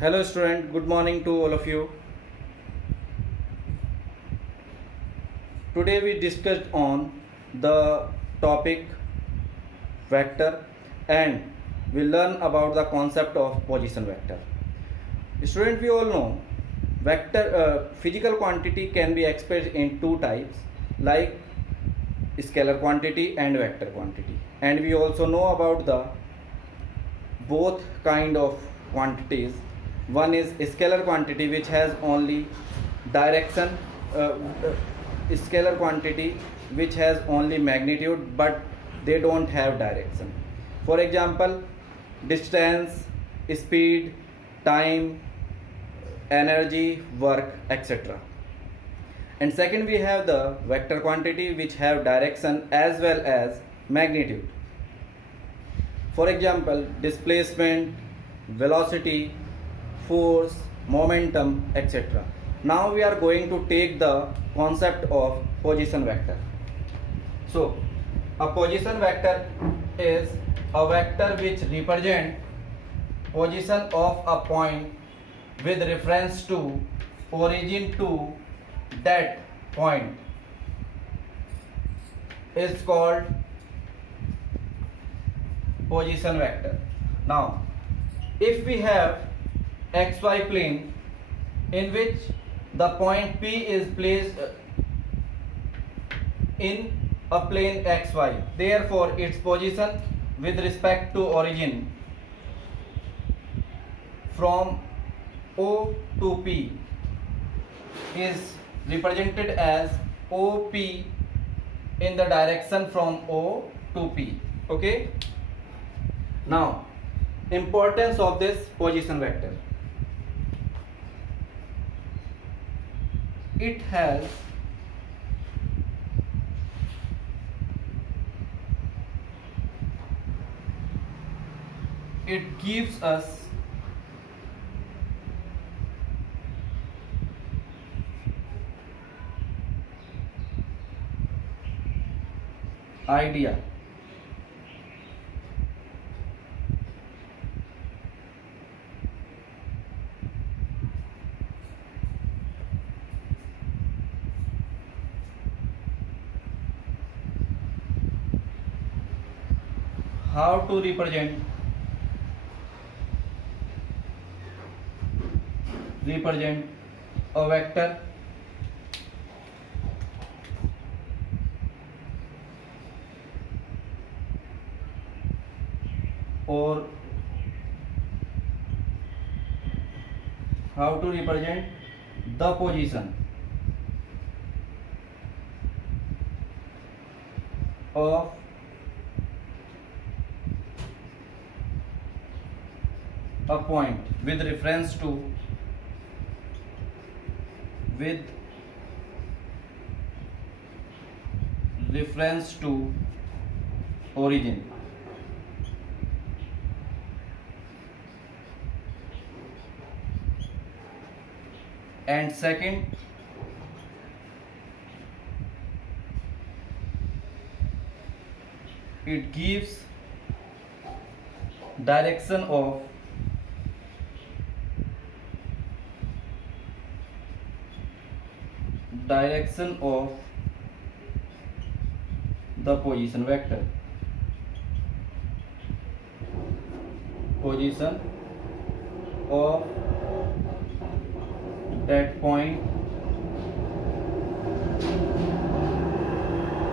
Hello student, good morning to all of you. Today we discussed on the topic vector and we learn about the concept of position vector. Student, we all know vector physical quantity can be expressed in two types like scalar quantity and vector quantity, and we also know about the both kind of quantities. One is scalar quantity which has only direction, scalar quantity which has only magnitude but they don't have direction. For example, distance, speed, time, energy, work, etc. And second, we have the vector quantity which have direction as well as magnitude. For example, displacement, velocity, force, momentum, etc. Now we are going to take the concept of position vector. So, a position vector is a vector which represents position of a point with reference to origin to that point is called position vector. Now, if we have xy plane in which the point P is placed in a plane xy, therefore its position with respect to origin from O to P is represented as OP in the direction from O to P. Okay. Now, importance of this position vector. It gives us idea how to represent a vector or how to represent the position of a point with reference to origin. And second, it gives direction of the position vector, position of that point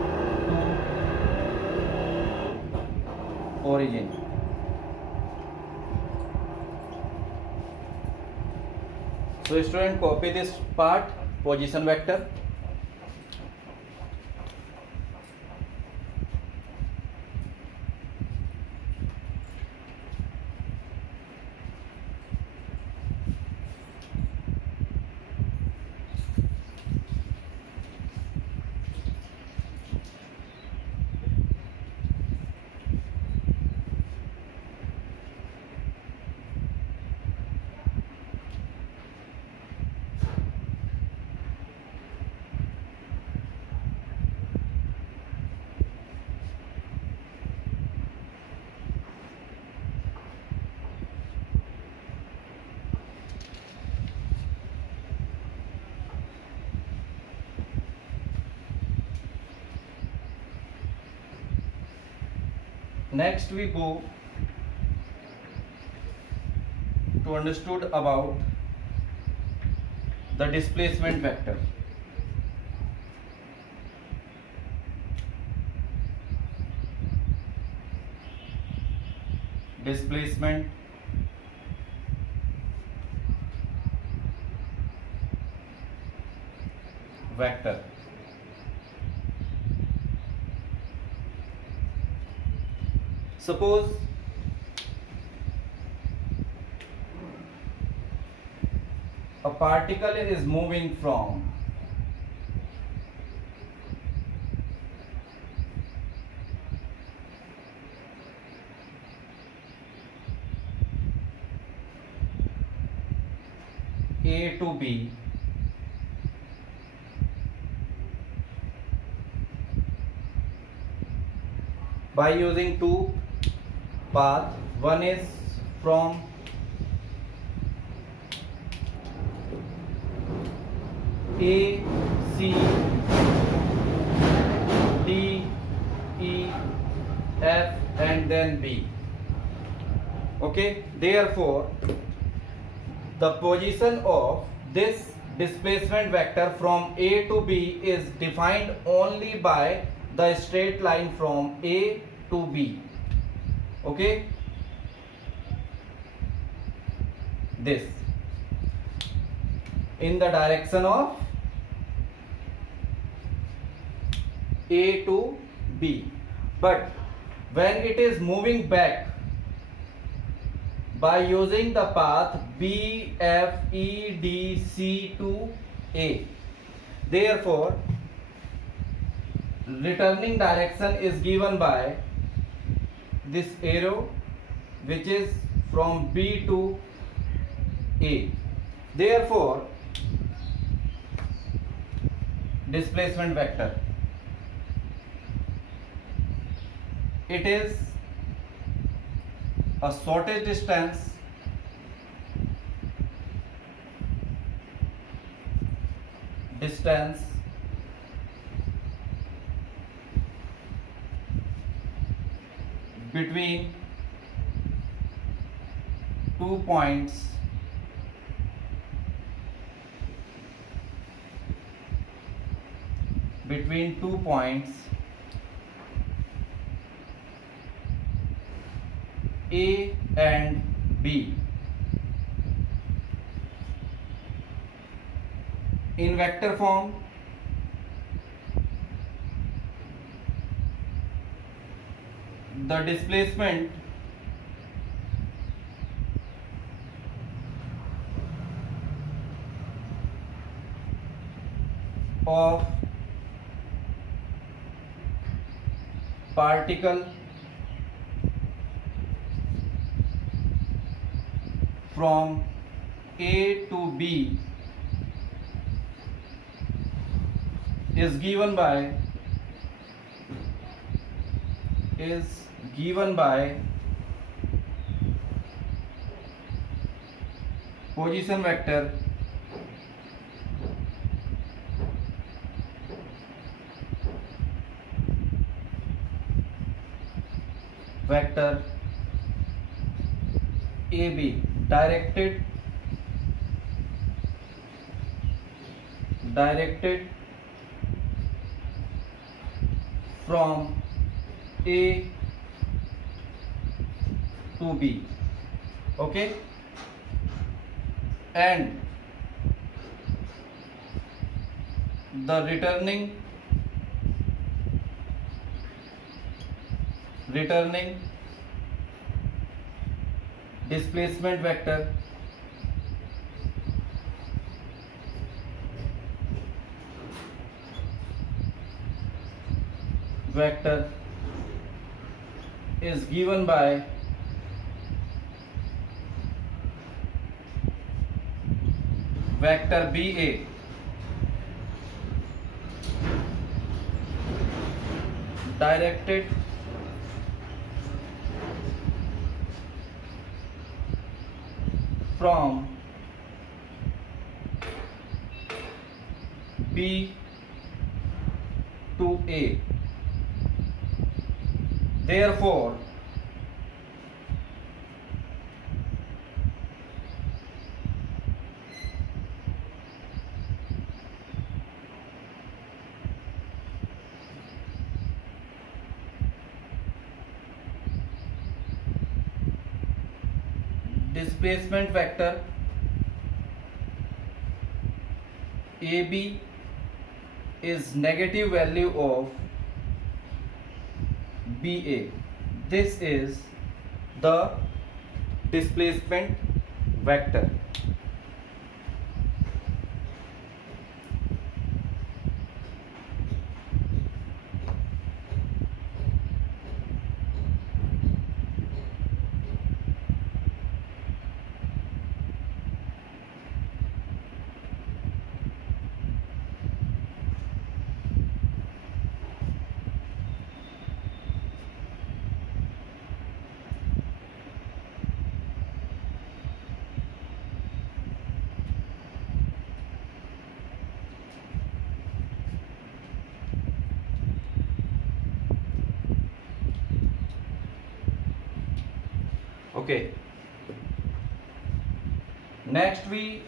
to origin. So student, copy this part, position vector. Next we go to understood about the displacement vector. Displacement vector. Suppose a particle is moving from A to B by using two paths. One is from A, C, D, E, F and then B. Okay, therefore the position of this displacement vector from A to B is defined only by the straight line from A to B. Okay, this in the direction of A to B, but when it is moving back by using the path B, F, E, D, C to A, therefore returning direction is given by this arrow which is from B to A. Therefore displacement vector, it is a shortest distance between 2 points A and B. In vector form, the displacement of particle from A to B is given by position vector AB, directed from A to B. Okay, and the returning displacement vector is given by vector BA, directed from B to A. Therefore displacement vector AB is negative value of BA. This is the displacement vector. Okay. Next we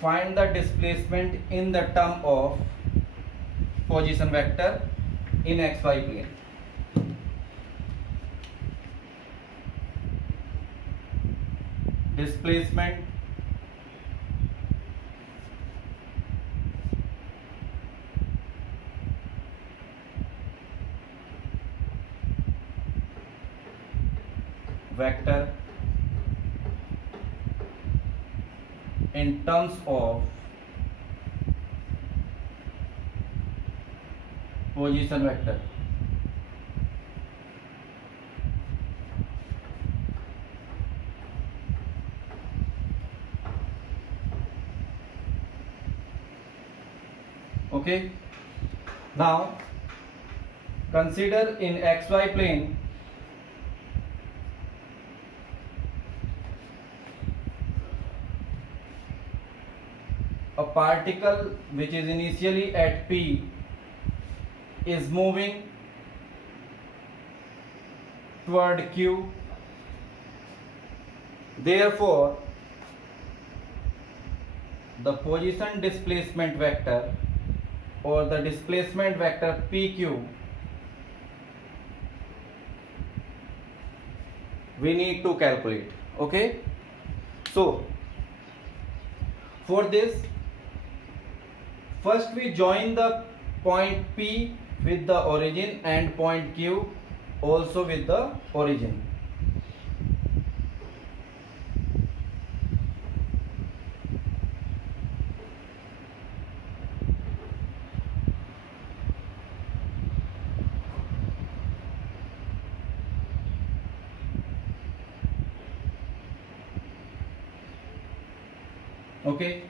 find the displacement in the term of position vector in xy plane. Displacement vector in terms of position vector. Okay. Now consider in xy plane a particle which is initially at P is moving toward Q. Therefore, the position displacement vector or the displacement vector PQ we need to calculate. Okay. So, for this, first we join the point P with the origin and point Q also with the origin. Okay.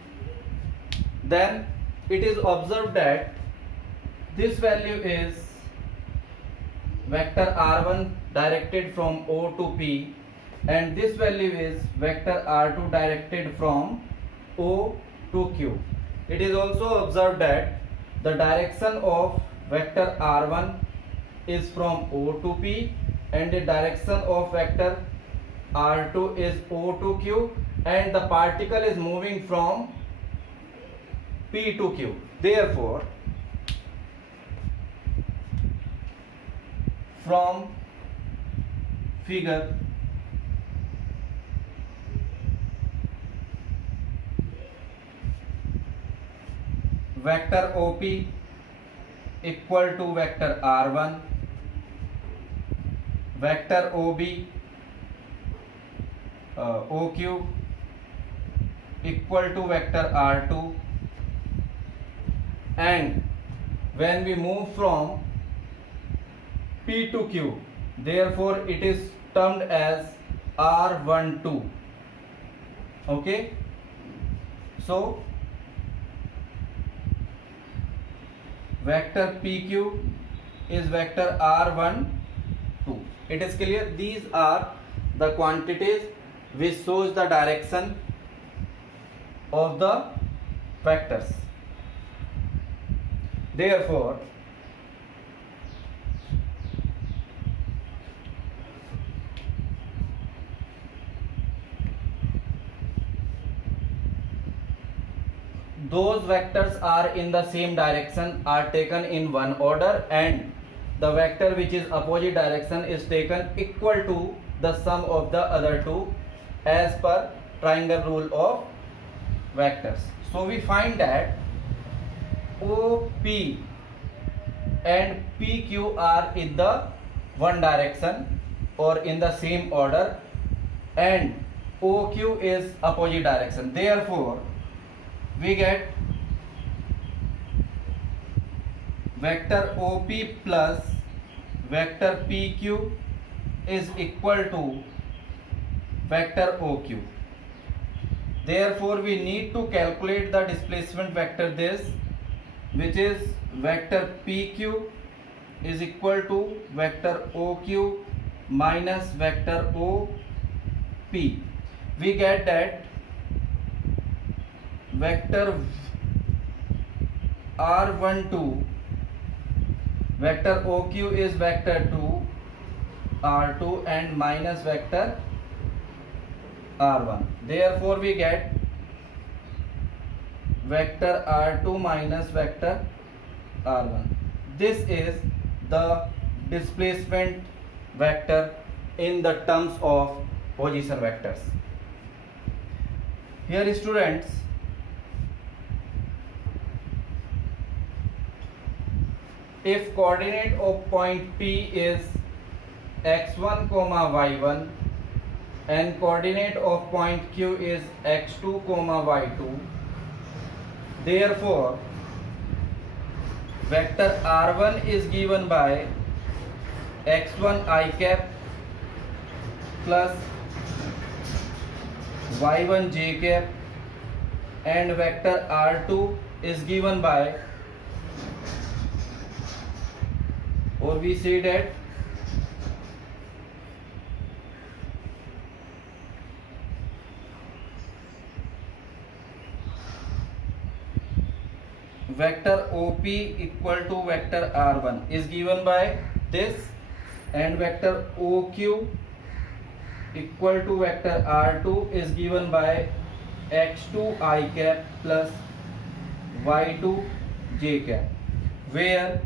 Then it is observed that this value is vector r1 directed from O to P and this value is vector r2 directed from O to Q. It is also observed that the direction of vector r1 is from O to P and the direction of vector r2 is O to Q and the particle is moving from P to Q. Therefore, from figure vector OP equal to vector R1, vector OB OQ equal to vector R2, and when we move from P to Q, therefore it is termed as R12. Okay, so vector PQ is vector R12. It is clear these are the quantities which shows the direction of the vectors. Therefore, those vectors are in the same direction are taken in one order, and the vector which is opposite direction is taken equal to the sum of the other two as per triangle rule of vectors. So we find that OP and PQ are in the one direction or in the same order, and OQ is opposite direction. Therefore, we get vector OP plus vector PQ is equal to vector OQ. Therefore, we need to calculate the displacement vector this, which is vector PQ is equal to vector OQ minus vector OP. We get that vector R12, vector OQ is vector 2 R2 and minus vector R1. Therefore, we get vector R2 minus vector R1. This is the displacement vector in the terms of position vectors. Here, students, if coordinate of point P is x1 comma y1 and coordinate of point Q is x2 comma y2, therefore vector R1 is given by x1 I cap plus y1 j cap, and vector R2 is given by, or we say that vector OP equal to vector R1 is given by this, and vector OQ equal to vector R2 is given by x2 I cap plus y2 j cap, where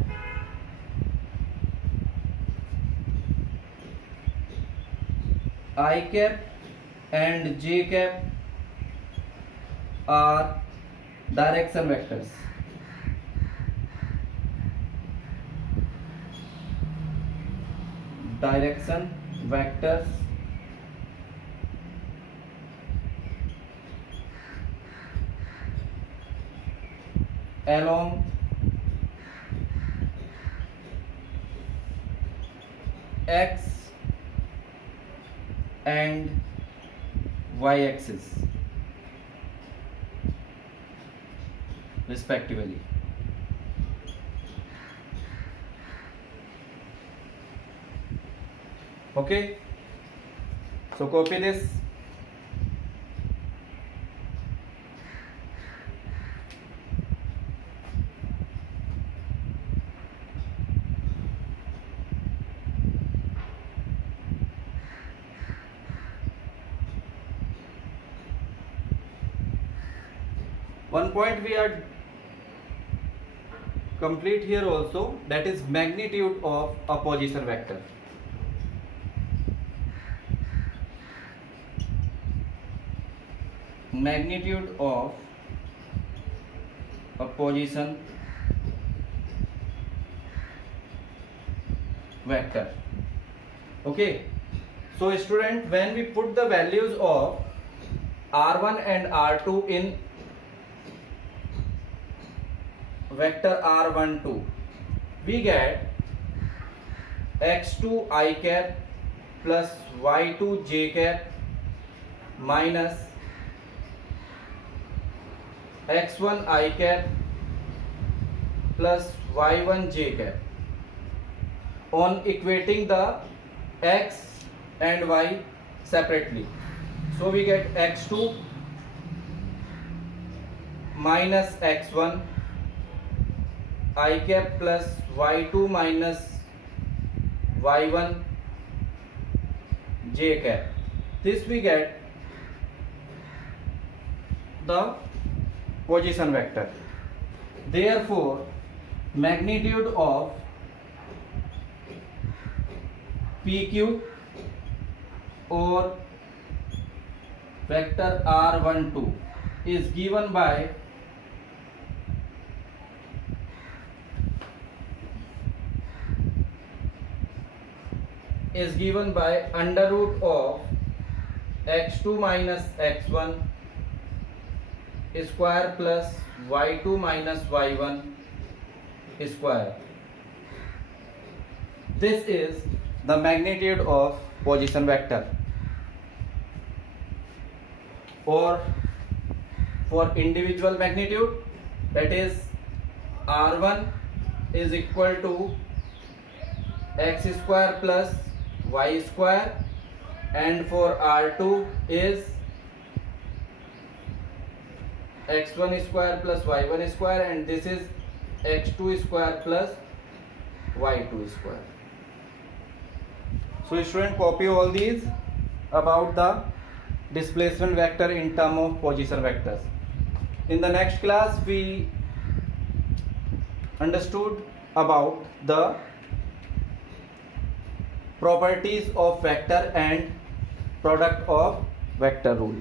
I cap and j cap are direction vectors. Direction vectors along x and y axis respectively. Okay, so copy this. One point we are complete here also, that is magnitude of a position vector. Magnitude of a position vector. Okay, so student, when we put the values of R1 and R2 in vector R12, we get x2 I cap plus y2 j cap minus x1 I cap plus y1 j cap. On equating the x and y separately, so we get x2 minus x1 I cap plus y2 minus y1 j cap. This we get the position vector. Therefore, magnitude of PQ or vector r12 is given by under root of x2 minus x1 square plus y2 minus y1 square. This is the magnitude of position vector, or for individual magnitude, that is r1 is equal to x square plus y square, and for r2 is x1 square plus y1 square, and this is x2 square plus y2 square. So student, copy all these about the displacement vector in term of position vectors. In the next class we understood about the properties of vector and product of vector rule.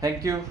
Thank you.